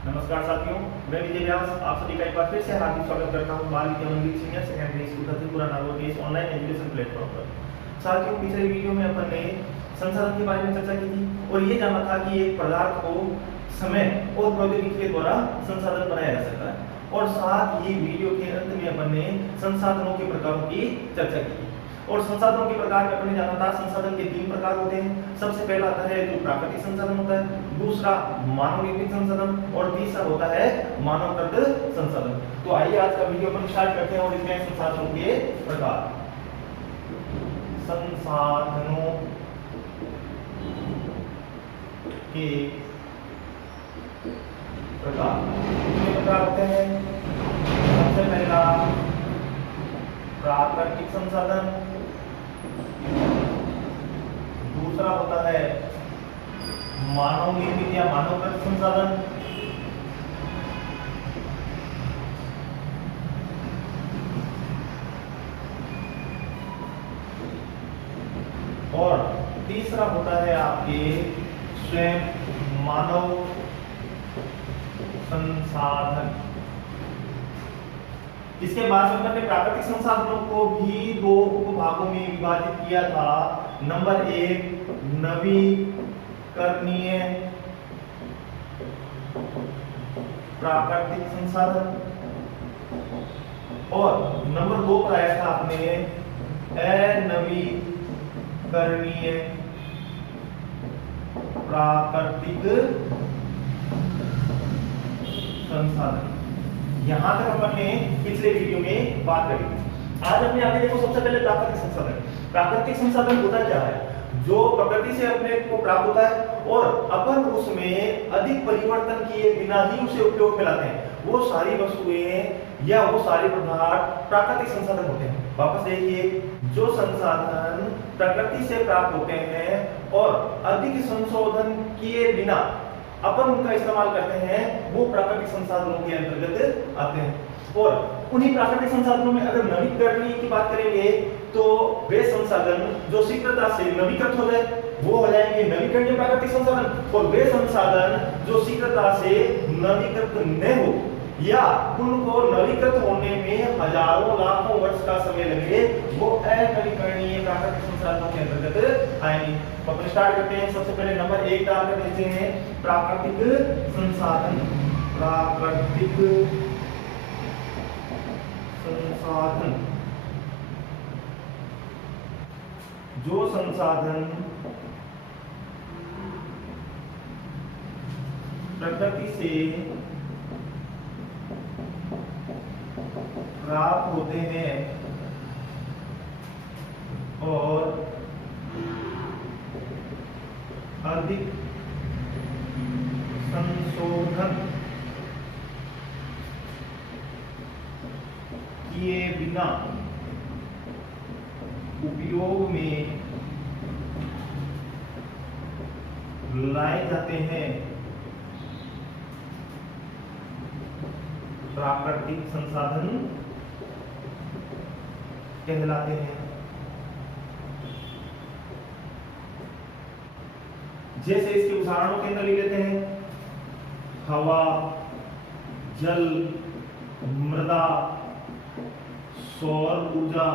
नमस्कार साथियों, मैं विजय व्यास आप सभी का एक बार फिर से हार्दिक स्वागत करता हूं बाल विद्या मंदिर सीनियर सेकेंडरी स्कूल धरतीपुरा नागौर के इस ऑनलाइन एजुकेशन प्लेटफॉर्म पर। साथियों, पिछले वीडियो में अपन ने संसाधन के बारे में चर्चा की थी और ये जाना था कि एक पदार्थ को समय और प्रौद्योगिकी के द्वारा संसाधन बनाया जा सकता है, और साथ ही वीडियो के अंत में अपन ने संसाधनों के प्रकारों की चर्चा की। और संसाधनों के प्रकार में अपने जाना था संसाधन के 3 प्रकार होते हैं। सबसे पहला आता है जो प्राकृतिक संसाधन होता है, दूसरा मानव निर्मित संसाधन और तीसरा होता है मानवकृत संसाधन। तो आइए आज का वीडियो अपन स्टार्ट करते हैं और इसमें संसाधनों के प्रकार। संसाधनों के प्रकार कितने प्रकार होते हैं? सबसे पहला प्राकृतिक संसाधन, दूसरा होता है मानव निर्मित या मानवकृत संसाधन, और तीसरा होता है आपके स्वयं मानव संसाधन। इसके बाद में हमने प्राकृतिक संसाधनों को भी 2 उपभागों में विभाजित किया था। नंबर 1 नवीकरणीय प्राकृतिक संसाधन, और नंबर 2 पर आया था आपने अनवीकरणीय प्राकृतिक संसाधन। यहां तक अपन ने पिछले वीडियो में बात करी। आज अपने आगे देखो, सबसे पहले प्राकृतिक संसाधन। प्राकृतिक संसाधन होता क्या है? जो प्रकृति से अपने को प्राप्त होता है और अपन उसमें अधिक परिवर्तन किए बिना ही उसे उपयोग में लाते हैं, वो सारी वस्तुएं या वो सारे पदार्थ प्राकृतिक संसाधन होते हैं। वापस देखिए, जो संसाधन प्रकृति से प्राप्त होते हैं और अधिक संशोधन किए बिना अपन उनका इस्तेमाल करते हैं, वो प्राकृतिक संसाधनों के अंतर्गत आते हैं। और उन्हीं प्राकृतिक संसाधनों में अगर नवीकरणीय की बात करेंगे तो वे संसाधन जो शीघ्रता से नवीकृत हो जाए वो हो जाएंगे नवीकरणीय प्राकृतिक संसाधन, और वे संसाधन जो शीघ्रता से नवीकृत न हो या उनको नवीकृत होने में हजारों लाखों वर्ष का समय लगे, वो अनवीकरणीय प्राकृतिक संसाधनों के अंतर्गत आएंगे। तो अपन स्टार्ट करते हैं। सबसे पहले नंबर 1 डाल कर देते हैं प्राकृतिक संसाधन। प्राकृतिक संसाधन, जो संसाधन प्रकृति से प्राप्त होते हैं और अधिक संशोधन किए बिना उपयोग में लाए जाते हैं, प्राकृतिक संसाधन कहलाते हैं। जैसे इसके उदाहरणों के अंदर ले लेते हैं हवा, जल, मृदा, सौर ऊर्जा,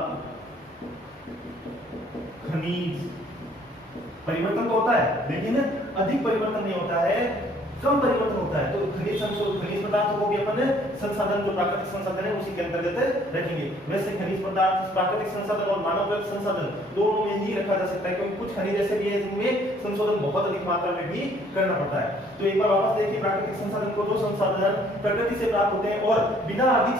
खनिज। परिवर्तन तो होता है लेकिन अधिक परिवर्तन नहीं होता है, कम परिवर्तन होता है। तो खनिज पदार्थों को भी अपन संसाधन जो प्राकृतिक संसाधन है उसी के अंतर्गत रखेंगे। वैसे खनिज पदार्थ प्राकृतिक संसाधन और मानवकृत संसाधन दोनों में ही रखा जा सकता है, क्योंकि कुछ खनिज ऐसे भी है जिनमें संशोधन बहुत अधिक मात्रा में भी करना पड़ता है। तो एक बार वापस देखिए, प्राकृतिक संसाधन को जो संसाधन प्रकृति से प्राप्त होते हैं और बिना अधिक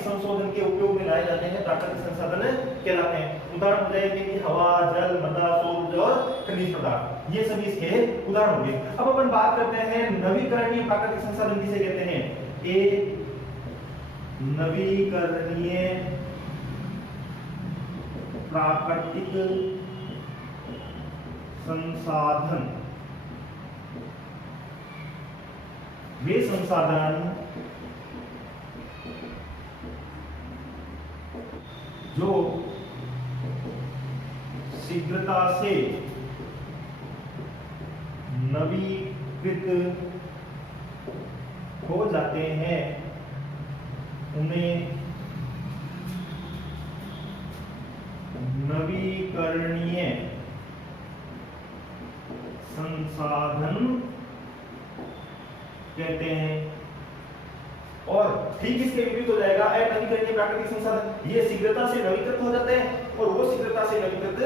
संशोधन के उपयोग में लाए जाते हैं, प्राकृतिक संसाधन कहलाते हैं। उदाहरण हो जाएंगे कि हवा, जल, मृदा, सौर ऊर्जा और खनिज पदार्थ, ये सभी इसके उदाहरण होंगे। अब अपन बात करते हैं नवीकरणीय प्राकृतिक संसाधन किसे कहते हैं। एक नवीकरणीय प्राकृतिक संसाधन वे संसाधन जो शीघ्रता से नवीकृत हो जाते हैं उन्हें नवीकरणीय संसाधन कहते हैं। और ठीक इसके विपरीत हो जाएगा अनवीकरणीय प्राकृतिक संसाधन। ये शीघ्रता से नवीकृत हो जाते हैं और वो शीघ्रता से नवीकृत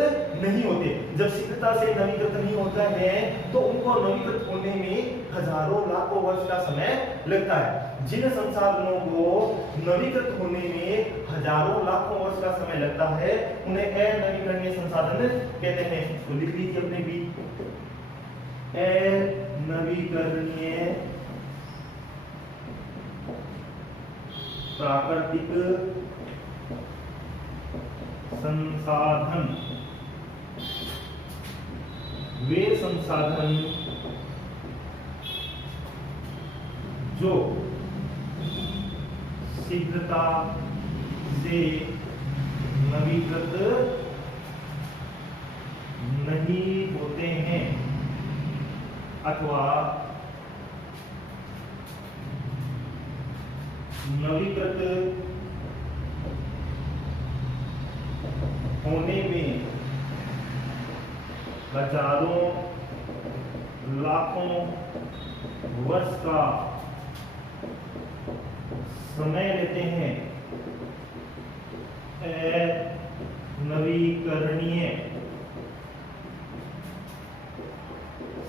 नहीं होते। जब शीघ्रता से नवीकृत नहीं होता है तो उनको नवीकृत होने में हजारों लाखों वर्ष का समय लगता है। जिन संसाधनों को नवीकृत होने में हजारों लाखों वर्ष का समय लगता है उन्हें अनवीकरणीय संसाधन कहते हैं। तो लिख लीजिए अपने भी, अनवीकरणीय प्राकृतिक संसाधन वे संसाधन जो शीघ्रता से नवीकृत नहीं होते हैं अथवा नवीकृत होने में हजारों लाखों वर्ष का समय लेते हैं। नवीकरणीय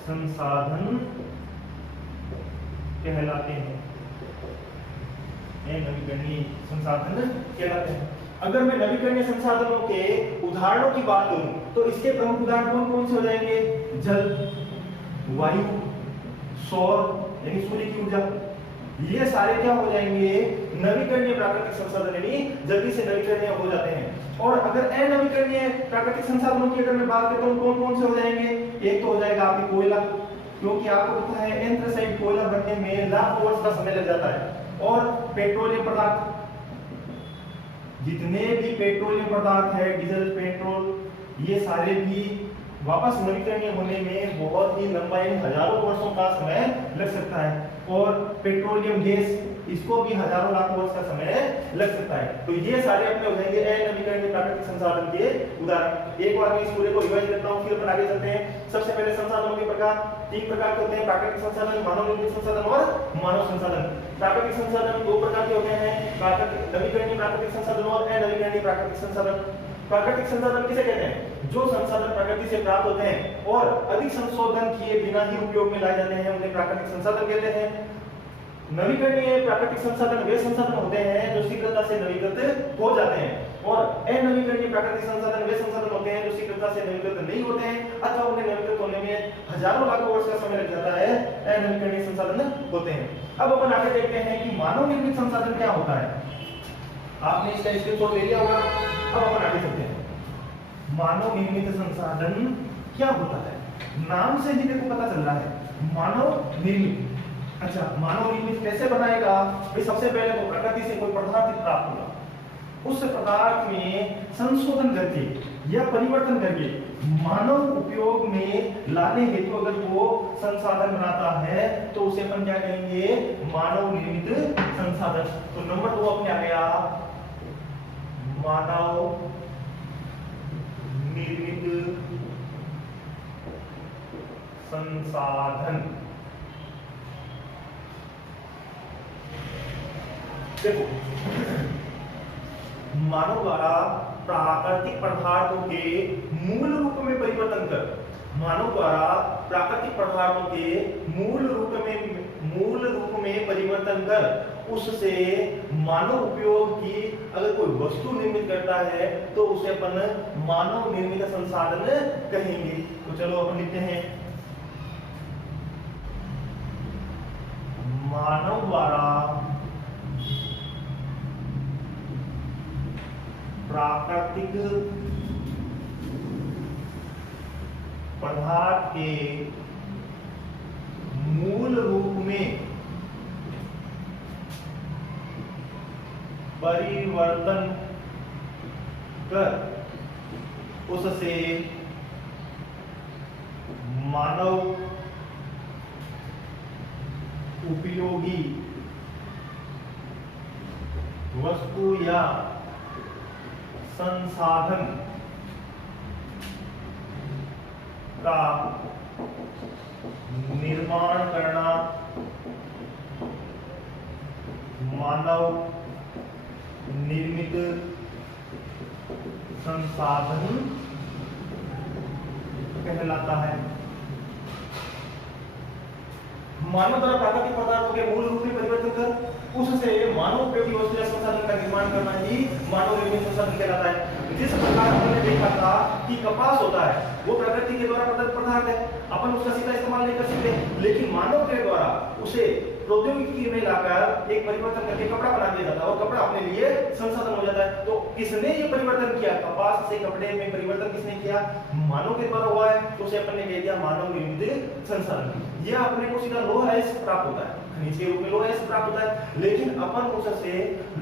संसाधन कहलाते हैं। नवीकरणीय संसाधन कहलाते हैं। अगर मैं नवीकरणीय संसाधनों के उदाहरणों की बात करूं तो इसके प्रमुख उदाहरण कौन कौन से हो जाएंगे? जल, वायु, सौर यानी सूर्य की ऊर्जा, ये सारे क्या हो जाएंगे? नवीकरणीय प्राकृतिक संसाधन यानी जल्दी से नवीकरणीय हो जाते हैं। और अगर अनवीकरणीय प्राकृतिक संसाधनों की अगर मैं बात करता हूं कौन कौन से हो जाएंगे? एक तो हो जाएगा आपकी कोयला, क्योंकि आपको पता है एंथ्रासाइट कोयला बनने में लाखों वर्ष का समय लग जाता है। और पेट्रोलियम पदार्थ, जितने भी पेट्रोलियम पदार्थ है, डीजल, पेट्रोल, ये सारे भी वापस नवीकरणीय होने में बहुत ही लंबा यानी हजारों वर्षों का समय लग सकता है। और पेट्रोलियम गैस, इसको भी हजारों लाखों वर्ष का समय लग सकता है। तो ये सारे अपने हो जाएंगे अनवीकरणीय प्राकृतिक संसाधन के उदाहरण। एक बार मैं इस पूरे को रिवाइज करता हूं, फिर अपन आगे चलते हैं। सबसे पहले संसाधनों के प्रकार, 3 प्रकार के होते हैं: प्राकृतिक संसाधन, मानव निर्मित संसाधन और मानव संसाधन। प्राकृतिक संसाधन 2 प्रकार के होते हैं: प्राकृतिक नवीकरणीय प्राकृतिक संसाधन और अनवीकरणीय प्राकृतिक संसाधन। प्राकृतिक संसाधन किसे कहते हैं? जो संसाधन प्रकृति से प्राप्त होते हैं और अधिक संशोधन किए बिना ही उपयोग में लाए जाते हैं, उन्हें प्राकृतिक संसाधन कहते हैं। नवीकरणीय प्राकृतिक संसाधन वे संसाधन होते हैं जो शीघ्रता से नवीकृत हो जाते हैं। और अनवीकरणीय प्राकृतिक संसाधन वे संसाधन होते हैं जो शीघ्रता से नवीकृत नहीं होते हैं अथवा उन्हें नवीकृत होने में हजारों लाखों वर्ष का समय लग जाता है, अनवीकरणीय संसाधन होते हैं। अब अपन आगे देखते हैं कि मानव निर्मित संसाधन क्या होता है। आपने इसका स्क्रीनशॉट ले लिया होगा। अब अपन आगे चलते हैं। मानव निर्मित संसाधन क्या होता है? नाम से ही देखो पता चल रहा है, मानव निर्मित। अच्छा, मानव निर्मित कैसे बनाएगा? भाई सबसे पहले तो प्रकृति से कोई पदार्थ प्राप्त होगा, उस पदार्थ में संशोधन करके या परिवर्तन करके मानव उपयोग में लाने हेतु अगर वो संसाधन बनाता है तो उसे अपन क्या कहेंगे? मानव निर्मित संसाधन। तो नंबर 2 अपने आ गया, मानव निर्मित संसाधन। देखो, मानव द्वारा प्राकृतिक पदार्थों के मूल रूप में परिवर्तन कर, मानव द्वारा प्राकृतिक पदार्थों के मूल रूप में परिवर्तन कर उससे मानव उपयोग की अगर कोई वस्तु निर्मित करता है तो उसे अपन मानव निर्मित संसाधन कहेंगे। तो चलो अपन लिखते हैं, मानव द्वारा प्राकृतिक पदार्थ के मूल रूप में परिवर्तन कर उससे मानव उपयोगी वस्तु या संसाधन का निर्माण करना मानव निर्मित संसाधन कहलाता है। मानव द्वारा प्राकृतिक पदार्थों के मूल रूप में परिवर्तन कर उससे मानव उपयोगी वस्तु या संसाधन का निर्माण करना ही मानव निर्मित संसाधन कहलाता है। जिस प्रकार हमने देखा था कि कपास होता है वो प्रकृति के द्वारा प्रदत्त पदार्थ है, अपन उसका सीधा इस्तेमाल नहीं कर सकते, लेकिन मानव के द्वारा उसे प्रौद्योगिकी में लाकर एक परिवर्तन करके कपड़ा बना दिया जाता है और कपड़ा अपने लिए संसाधन हो जाता है। तो किसने ये परिवर्तन किया? कपास से कपड़े में परिवर्तन किसने किया? मानव के द्वारा हुआ है, तो उसे अपन ने कह दिया मानव निर्मित संसाधन। यह अपने को सीधा लोहा से प्राप्त होता है, खनिज के रूप में लोहा से प्राप्त होता है, लेकिन अपन उससे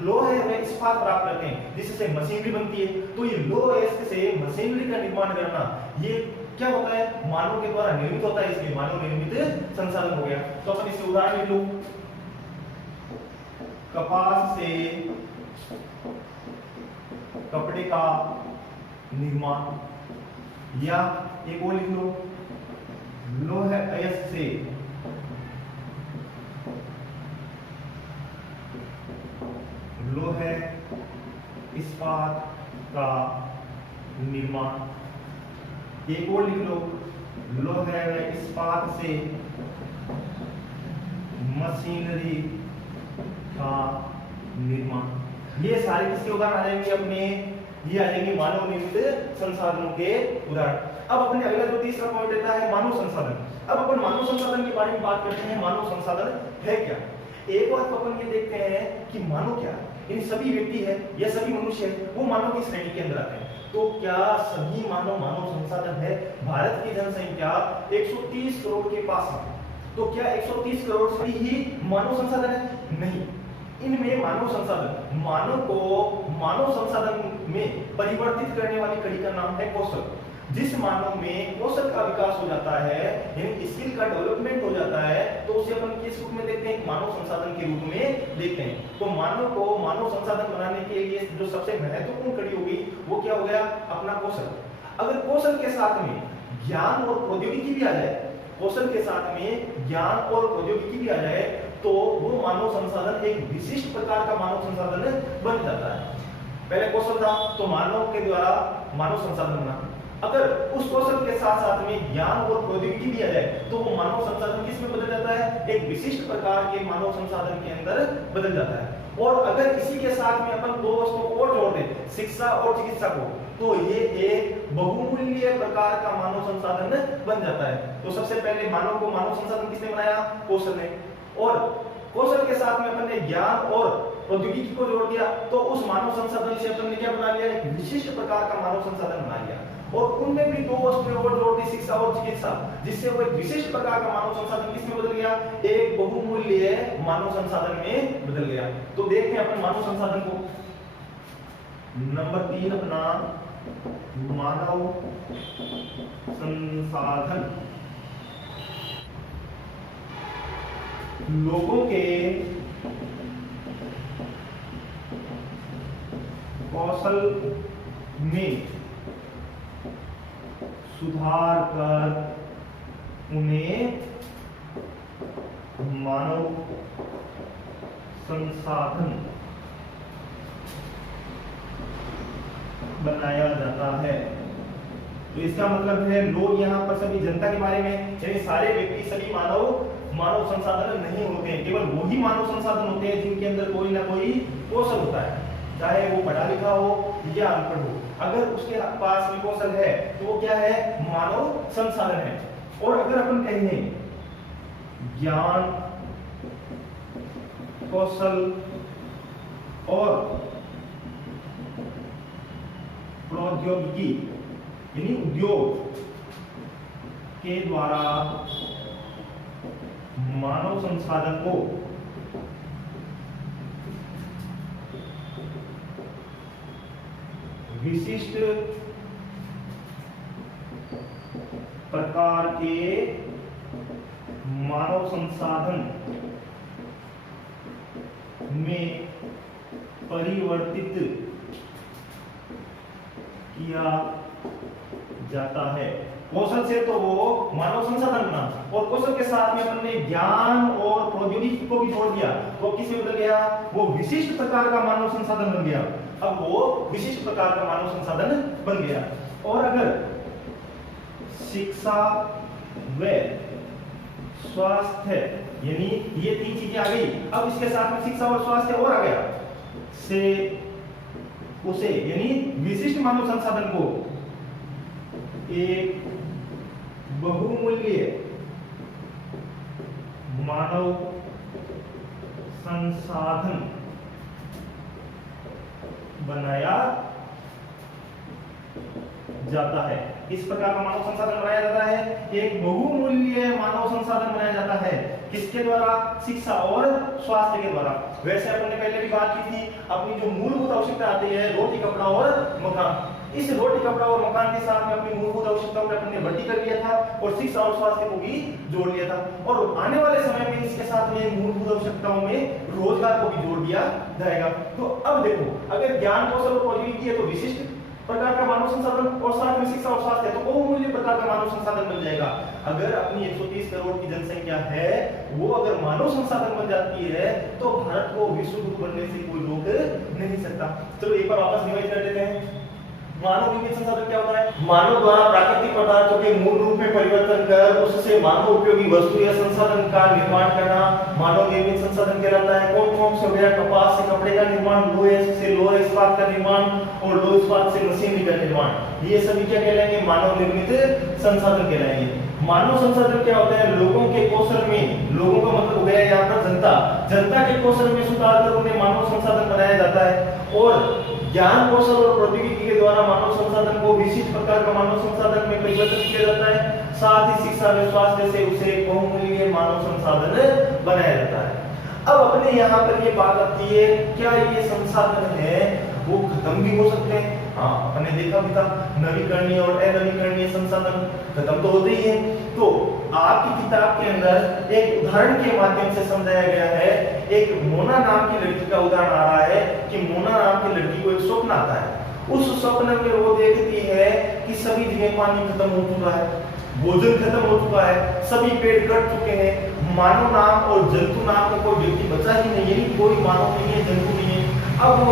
लोहे में इस्पात प्राप्त करते हैं जिससे मशीनरी बनती है। तो ये लोहे से मशीनरी का निर्माण करना ये क्या होता है? मानव के द्वारा निर्मित होता है, इसलिए मानव निर्मित संसाधन हो गया। तो अपन इसके उदाहरण लिख लो, कपास से कपड़े का निर्माण, या एक और लिख लो, लोहे से लोहे इस्पात का निर्माण। एक और लिख लो, लोहे इस्पात से मशीनरी का निर्माण। ये सारे किसके उदाहरण आ जाएंगे अपने? ये आ जाएंगे मानव निर्मित संसाधनों के उदाहरण। अब अपने अगला जो तीसरा पॉइंट रहता है मानव संसाधन। अब अपन मानव संसाधन के बारे में बात करते हैं। मानव संसाधन है क्या? एक बात तो अपन ये देखते हैं कि मानव क्या है। इन सभी व्यक्ति है या सभी मनुष्य है वो मानव की श्रेणी के अंदर आते हैं। तो क्या सभी मानव मानव संसाधन है? भारत की जनसंख्या 130 करोड़ के पास है, तो क्या 130 करोड़ से ही मानव संसाधन है? नहीं, इनमें मानव संसाधन, मानव को मानव संसाधन में परिवर्तित करने वाली कड़ी का नाम है कौशल। जिस मानव में कौशल का विकास हो जाता है, यानी स्किल का डेवलपमेंट हो जाता है, तो उसे अपन किस रूप में देखते हैं? मानव संसाधन के रूप में देखते हैं। तो मानव को मानव संसाधन बनाने के लिए जो सबसे महत्वपूर्ण कड़ी होगी वो क्या हो गया? अपना कौशल। अगर कौशल के साथ में ज्ञान और प्रौद्योगिकी भी आ जाए, कौशल के साथ में ज्ञान और प्रौद्योगिकी भी आ जाए, तो वो मानव संसाधन एक विशिष्ट प्रकार का मानव संसाधन बन जाता है। पहले कौशल था तो मानव के द्वारा मानव संसाधन बना, अगर उस कौशल के साथ साथ में ज्ञान और प्रौद्योगिकी भी आ जाए तो वो मानव संसाधन किस में बदल जाता है? एक विशिष्ट प्रकार के मानव संसाधन के अंदर बदल जाता है। और अगर इसी के साथ में अपन दो वस्तुओं को और जोड़ दें, शिक्षा और चिकित्सा को, तो ये एक बहुमूल्य प्रकार का मानव संसाधन बन जाता है। तो सबसे पहले मानव को मानव संसाधन किसने बनाया? कौशल ने। और कौशल के साथ में अपन ने ज्ञान और प्रौद्योगिकी को जोड़ दिया, तो उस मानव संसाधन से अपन ने क्या बना लिया? एक विशिष्ट प्रकार का मानव संसाधन बना लिया। और उनमें भी दो वस्तुएं और जोड़ दी, शिक्षा और चिकित्सा, जिससे वो एक विशिष्ट प्रकार का मानव संसाधन किसमें बदल गया? एक बहुमूल्य मानव संसाधन में बदल गया। तो देखते हैं अपन मानव संसाधन को। नंबर 3 अपना मानव संसाधन लोगों के कौशल में सुधार कर उन्हें मानव संसाधन बनाया जाता है। तो इसका मतलब है लोग यहाँ पर सभी जनता के बारे में, यानी सारे व्यक्ति सभी मानव संसाधन नहीं होते हैं, केवल वही मानव संसाधन होते हैं जिनके अंदर कोई ना कोई कौशल होता है, चाहे वो पढ़ा लिखा हो या अनपढ़ हो। अगर उसके पास में कौशल है तो वो क्या है? मानव संसाधन है। और अगर अपन कहें ज्ञान, कौशल और प्रौद्योगिकी यानी उद्योग के द्वारा मानव संसाधन को विशिष्ट प्रकार के मानव संसाधन में परिवर्तित किया जाता है। कौशल से तो वो मानव संसाधन बना, और कौशल के साथ में अपन ने ज्ञान और प्रौद्योगिकी को भी जोड़ दिया, तो किसे बदल गया, वो विशिष्ट प्रकार का मानव संसाधन बन गया। अब वो विशिष्ट प्रकार का मानव संसाधन बन गया। और अगर शिक्षा व स्वास्थ्य, यानी ये तीन चीजें आ गई, अब इसके साथ में शिक्षा और स्वास्थ्य और आ गया, से उसे यानी विशिष्ट मानव संसाधन को एक बहुमूल्य मानव संसाधन बनाया जाता है। इस प्रकार का मानव संसाधन बनाया जाता है, एक बहुमूल्य मानव संसाधन बनाया जाता है। किसके द्वारा, शिक्षा और स्वास्थ्य के द्वारा। वैसे अपन ने पहले भी बात की थी, अपनी जो मूलभूत आवश्यकता आती है रोटी, कपड़ा और मकान, इस रोटी, कपड़ा और मकान के साथ में अपनी मूलभूत आवश्यकताओं को अपन ने भर्ती कर लिया था और शिक्षा और स्वास्थ्य को भी जोड़ लिया था। और आने वाले समय में इसके साथ में मूलभूत आवश्यकताओं में रोजगार को भी जोड़ दिया जाएगा। तो अब देखो, अगर ज्ञान, कौशल और प्रौद्योगिकी है तो विशिष्ट प्रकार का मानव संसाधन, और साथ में शिक्षा और स्वास्थ्य है तो बहुमूल्य प्रकार का मानव संसाधन बन जाएगा। अगर अपनी 130 करोड़ की जनसंख्या है, वो अगर मानव संसाधन बन जाती है तो भारत को विश्व गुरु बनने से कोई रोक नहीं सकता। चलो एक बार वापस डिवाइड कर देते हैं। मानव निर्मित संसाधन क्या होता है, मानव द्वारा प्राकृतिक पदार्थों के मूल रूप में परिवर्तन कर उससे मानव उपयोगी वस्तु या संसाधन का निर्माण करना मानव निर्मित संसाधन कहलाता है। कौन कौन से हो गया, कपास से कपड़े का निर्माण, लोहे से लोहा इस्पात का निर्माण और लोहा इस्पात से मशीनरी का निर्माण, ये सभी क्या कहलाएंगे, मानव निर्मित संसाधन कहलाएंगे। मानव संसाधन क्या होता है, लोगों के कौशल में, लोगों का मतलब हो गया यहाँ पर जनता, जनता के कौशल में सुधार कर उन्हें मानव संसाधन बनाया जाता है। और ज्ञान, कौशल और प्रौद्योगिकी के द्वारा मानव संसाधन को विशिष्ट प्रकार का मानव संसाधन में परिवर्तित किया जाता है। साथ ही शिक्षा व स्वास्थ्य से उसे बहुमूल्य मानव संसाधन बनाया जाता है। अब अपने यहाँ पर ये बात आती है, क्या ये संसाधन है वो खत्म भी हो सकते हैं? हाँ, अपने देखा भी था, नवीकरणीय और अनवीकरणीय संसाधन खत्म तो होते ही है। तो आपकी किताब के अंदर एक उदाहरण के माध्यम से समझाया गया है। एक मोना नाम की लड़की का उदाहरण आ रहा है कि मोना नाम की लड़की को एक स्वप्न आता है। उस स्वप्न में वो देखती है कि सभी जगह पानी खत्म हो चुका है, भोजन खत्म हो चुका है, सभी पेड़ कट चुके हैं, मानव नाम और जंतु नाम का कोई व्यक्ति बचा ही नहीं, यानी कोई मानव नहीं है, जंतु नहीं है। अब वो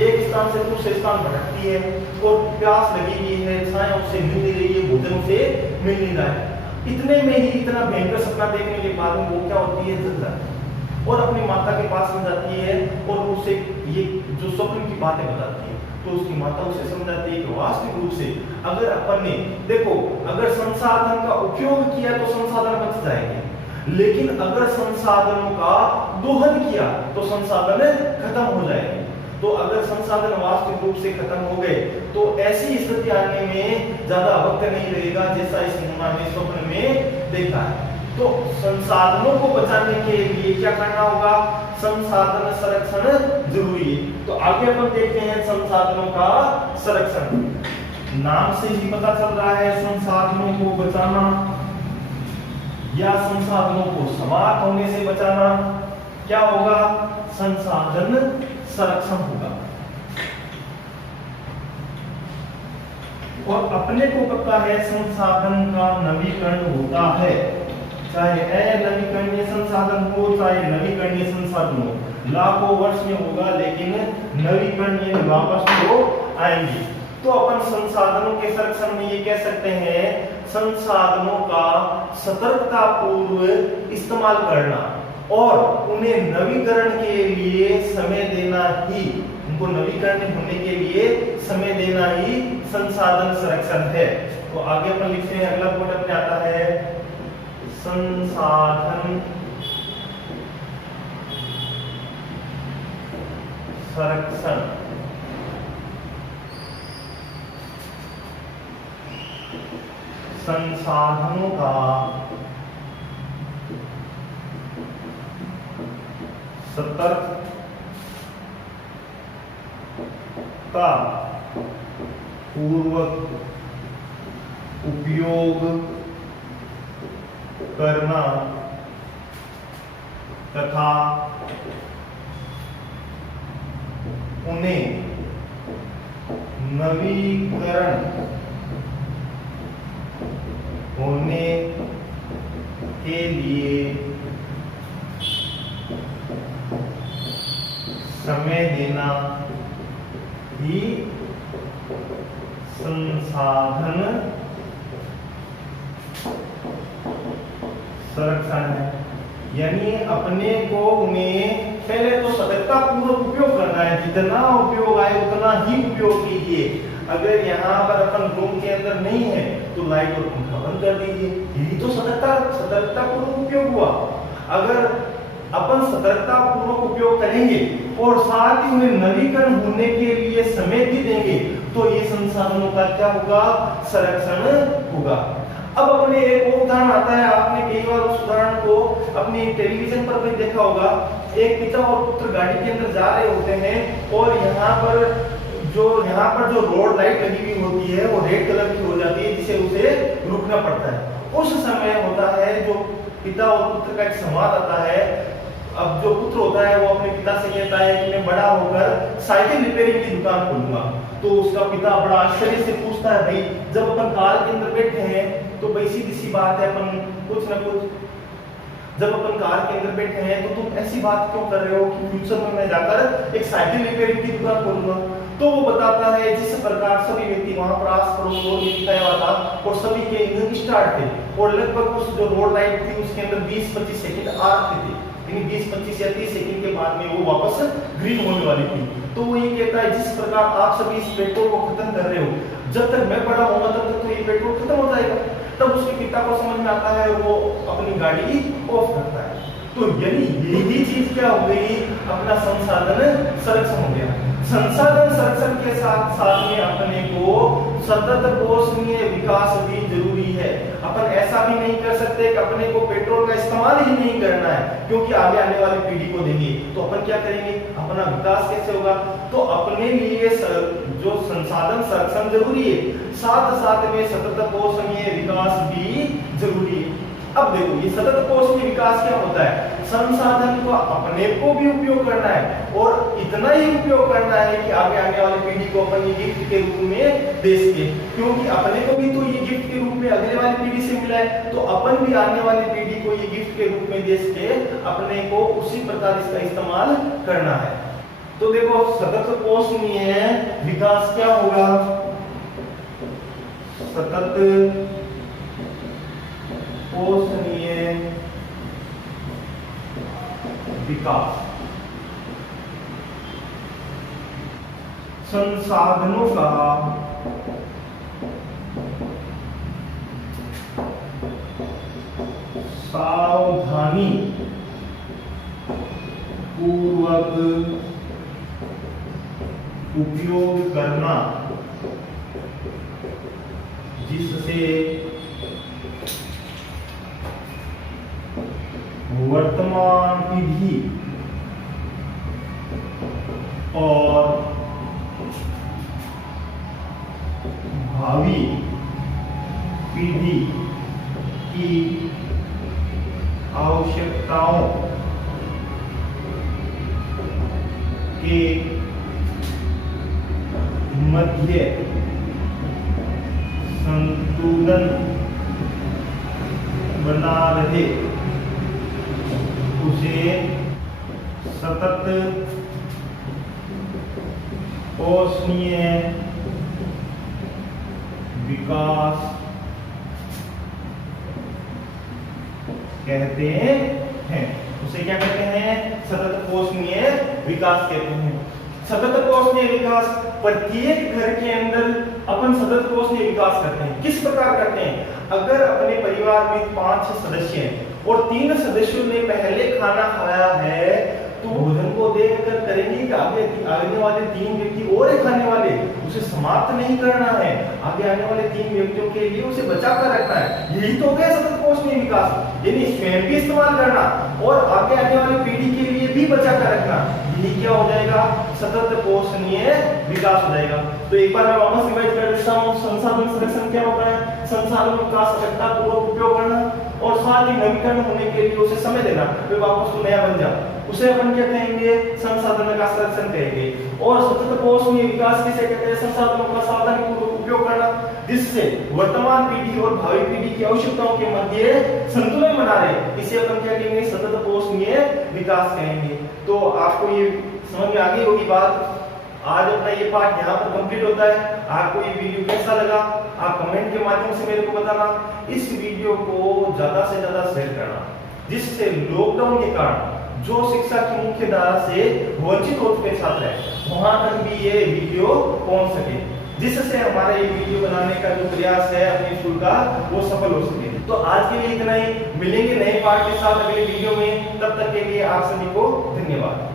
एक स्थान से दूसरे स्थान भटकती है और प्यास लगी हुई है, छाया उससे मिल नहीं रही है, भोजन उसे मिल नहीं रहा है। इतने में ही इतना भयंकर सपना देखने के बाद में वो क्या होती है, जल जाती है और अपनी माता के पास में जाती है और उसे ये जो स्वप्न की बातें बताती है। तो उसकी माता उसे समझाती है कि वास्तविक रूप से अगर अपन ने देखो, अगर संसाधन का उपयोग किया तो संसाधन बच जाएंगे, लेकिन अगर संसाधनों का दोहन किया तो संसाधन खत्म हो जाएंगे। तो अगर संसाधन वास्तविक रूप से खत्म हो गए तो ऐसी स्थिति आने में ज्यादा वक्त नहीं लगेगा, जैसा इस मोना ने स्वप्न में देखा है। तो संसाधनों को बचाने के लिए क्या करना होगा, संसाधन संरक्षण जरूरी है। तो आगे अपन देखते हैं संसाधनों का संरक्षण। नाम से ही पता चल रहा है, संसाधनों को बचाना या संसाधनों को समाप्त होने से बचाना। क्या होगा, संसाधन संरक्षण होगा। और अपने को पता है संसाधन का नवीकरण होता है, चाहे अनवीकरणीय संसाधन हो चाहे नवीकरणीय संसाधन हो, लाखों वर्ष में होगा लेकिन नवीकरणीय वापस हो आएंगे। तो अपन संसाधनों के संरक्षण में ये कह सकते हैं, संसाधनों का सतर्कता पूर्व इस्तेमाल करना और उन्हें नवीकरण के लिए समय देना ही, उनको नवीकरण होने के लिए समय देना ही संसाधन संरक्षण है। तो आगे अपन लिखते हैं, अगला पॉइंट अपने आता है संसाधन संरक्षण। संसाधनों का सतर्कता पूर्वक उपयोग करना तथा उन्हें नवीकरण होने के लिए समय देना ही संसाधन संरक्षण है। यानी अपने को उन्हें पहले तो सतर्कतापूर्वक उपयोग करना है, जितना उपयोग आए उतना ही उपयोग कीजिए। अगर यहाँ पर अपन रूम के अंदर नहीं है तो लाइट और पंखा बंद कर दीजिए, यही तो सतर्कतापूर्वक उपयोग हुआ। अगर अपन सतर्कतापूर्वक उपयोग करेंगे और साथ ही उन्हें नवीकरण होने के लिए समय भी देंगे तो ये संसाधनों का क्या होगा, संरक्षण होगा। अब अपने एक और उदाहरण आता है, आपने कई बार उस उदाहरण को अपने टेलीविजन पर भी देखा होगा। एक पिता और पुत्र गाड़ी के अंदर जा रहे होते हैं और यहाँ पर जो रोड लाइट लगी हुई होती है वो रेड कलर की हो जाती है, जिसे उसे रुकना पड़ता है। उस समय होता है जो पिता और पुत्र का एक संवाद आता है। अब जो पुत्र होता है वो अपने पिता से कहता है कि मैं बड़ा होकर साइकिल रिपेयरिंग की दुकान खोलूंगा। तो उसका पिता बड़ा आश्चर्य से पूछता है, भाई जब अपन कार के अंदर बैठे हैं तो भाई सीधी सी बात है, अपन कुछ ना कुछ जब अपन कार के अंदर बैठे हैं तो तुम ऐसी बात क्यों कर रहे हो कि फ्यूचर में मैं जाकर एक साइकिल रिपेयरिंग की दुकान खोलूंगा। तो वो बताता है जिस प्रकार सभी व्यक्ति वहां पर आस पड़ोस रोड में दिखाया हुआ था और सभी के इंजन स्टार्ट थे और लगभग उस जो रोड लाइट थी उसके अंदर 20-25 सेकंड आ रहे थे, यानी 20-25 या 30 सेकंड के बाद में वो वापस ग्रीन होने वाली थी। तो वो ये कहता है जिस प्रकार आप सभी इस पेट्रोल को खत्म कर रहे हो, जब तक मैं बड़ा होऊंगा तब तक तो ये पेट्रोल खत्म हो जाएगा। तब उसके पिता को समझ में आता है, वो अपनी गाड़ी ऑफ करता है। तो यानी यही चीज क्या हो गई, अपना संसाधन संरक्षण हो गया। संसाधन संरक्षण के साथ साथ में अपने को सतत पोषणीय विकास भी जरूरी है। अपन ऐसा भी नहीं कर सकते कि अपने को पेट्रोल का इस्तेमाल ही नहीं करना है क्योंकि आगे आने वाली पीढ़ी को देंगे, तो अपन क्या करेंगे, अपना विकास कैसे होगा। तो अपने लिए जो संसाधन संरक्षण जरूरी है, साथ साथ में सतत पोषणीय विकास भी जरूरी है। अब देखो ये सतत पोषणीय विकास क्या होता है, संसाधन को अपने को भी उपयोग करना है और इतना ही उपयोग करना है कि आगे आने वाली पीढ़ी को अपन ये गिफ्ट के रूप में दे सके, क्योंकि अपने को भी तो ये गिफ्ट के रूप में अगले वाली पीढ़ी से मिला है, तो अपन भी आने वाली पीढ़ी को ये गिफ्ट के रूप में दे सके, अपने को उसी प्रकार इसका इस्तेमाल करना है। तो देखो सतत पोषणीय विकास क्या होगा, सतत पोषणीय विकास संसाधनों का सावधानी पूर्वक उपयोग करना, जिससे वर्तमान पीढ़ी और भावी पीढ़ी की आवश्यकताओं के मध्य संतुलन बना रहे, उसे सतत पोषणीय विकास कहते हैं। उसे क्या कहते हैं, सतत पोषणीय विकास कहते हैं। सतत पोषणीय विकास प्रत्येक घर के अंदर अपन सतत पोषणीय विकास करते हैं। किस प्रकार करते हैं, अगर अपने परिवार में 5 सदस्य हैं और 3 सदस्यों ने पहले खाना खाया है तो भोजन को देखकर करेंगे कि आगे वाले 3 व्यक्ति और खाने वाले, उसे समाप्त नहीं करना है, आगे आने वाले 3 व्यक्तियों के लिए उसे बचा कर रखना है। यही तो हो गया सतत पोषणीय विकास, यानी स्वयं भी इस्तेमाल करना और आगे आने वाली पीढ़ी के लिए भी बचा कर रखना। यही क्या हो जाएगा, सतत पोषणीय विकास हो जाएगा। तो एक बार मैं वापस रिवाइज कर देता हूँ, संसाधन संरक्षण क्या होता है, संसाधनों का सतततापूर्वक उपयोग करना और साथ ही नवीकरण होने के लिए उसे समय देना, फिर वापस तो नया बन जा, उसे अपन क्या कहेंगे, संसाधन का संरक्षण कहेंगे। और सतत पोषणीय विकास किसे कहते हैं, संसाधनों का सावधानीपूर्वक उपयोग करना, जिससे वर्तमान पीढ़ी और भावी पीढ़ी की आवश्यकताओं के मध्य संतुलन बना रहे, इसे अपन क्या कहेंगे, सतत पोषणीय विकास कहेंगे। तो आपको ये समझ में आ गई होगी बात। आज अपना ये पार्ट यहाँ पर कंप्लीट होता है। आपको ये वीडियो कैसा लगा आप कमेंट के माध्यम से मेरे को बताना। इस वीडियो को ज्यादा से ज्यादा शेयर करना, जिससे लॉकडाउन के कारण जो शिक्षा की मुख्य धारा से वंचित हो चुके छात्र हैं वहां तक भी ये वीडियो पहुंच सके, जिससे हमारा ये वीडियो बनाने का जो प्रयास है अपने स्कूल का वो सफल हो सके। तो आज के लिए इतना ही, मिलेंगे नए पार्ट के साथ अगले वीडियो में, तब तक के लिए आप सभी को धन्यवाद।